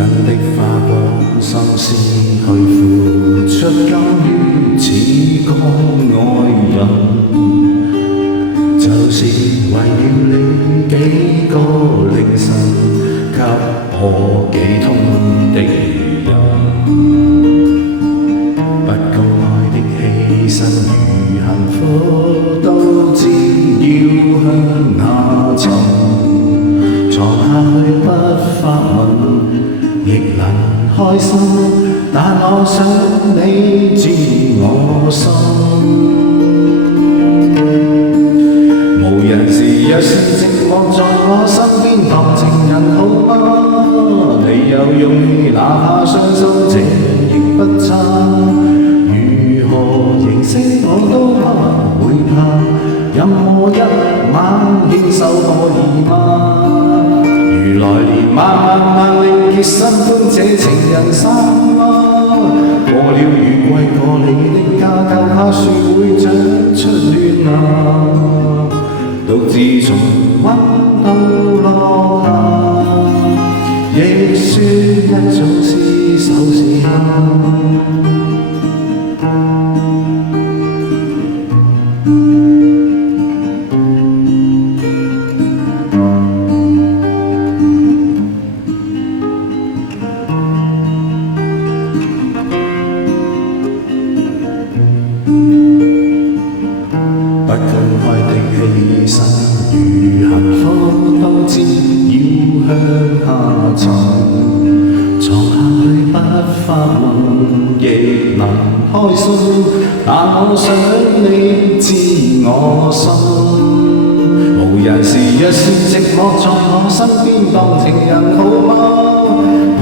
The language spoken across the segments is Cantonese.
真的花光心思去付出，甘於似個愛人，就是為了你幾個凌晨，給我幾通的人。不公開的犧牲與幸福，都知要向下沉，藏下去不發問，亦能開心，但我想你知我心。無人時若是寂寞在我身邊，當情人好嗎？你有勇氣，哪怕傷心，這樣亦不差。如何認識我都不會怕，任何一晚牽手可以嗎？如來年萬令結新歡，這情人生嗎？過了雨季，過你的家，救下樹會長出亂芽，獨自從溫度落下，亦算一種廝守時間。不公開的犧牲與幸福，都知要向下沉，藏下去不發問，亦能開心，但我想你知我心。無人時若是寂寞在我身邊，當情人好嗎？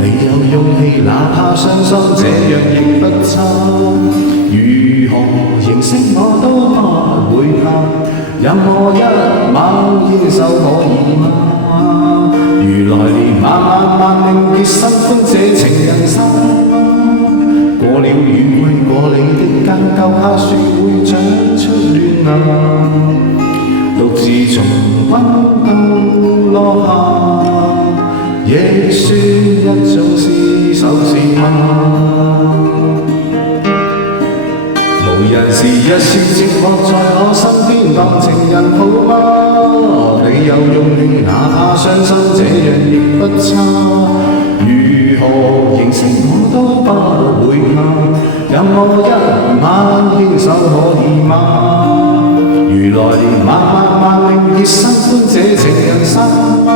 你有勇氣，哪怕傷心，這樣亦不差。如何認識我都不會怕，任何一晚牽手可以嗎？如來年萬令結新歡，這情人生嗎？過了雨季，過你的家，救下樹會長出亂芽，獨自從溫度落下，亦算一種廝守時間。無人時若是寂寞在我身邊，當情人好嗎？你有勇氣，哪怕傷心，這樣亦不差。如何認識我都不會怕，任何一晚牽手可以嗎？如來年萬令結新歡，這情人生嗎？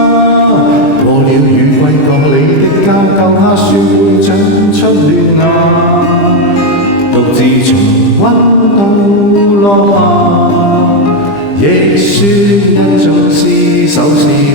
過了雨季，過你的家，救下樹會長出亂芽，獨自從溫度落下，亦算一種廝守時間。